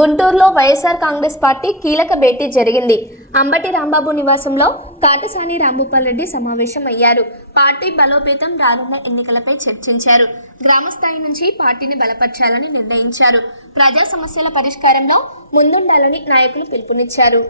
గుంటూరులో వైఎస్ఆర్ కాంగ్రెస్ పార్టీ కీలక భేటీ జరిగింది. అంబటి రాంబాబు నివాసంలో కాటసాని రాంభూపాల్ రెడ్డి సమావేశం అయ్యారు. పార్టీ బలోపేతం, రానున్న ఎన్నికలపై చర్చించారు. గ్రామ స్థాయి నుంచి పార్టీని బలపర్చాలని నిర్ణయించారు. ప్రజా సమస్యల పరిష్కారంలో ముందుండాలని నాయకులు పిలుపునిచ్చారు.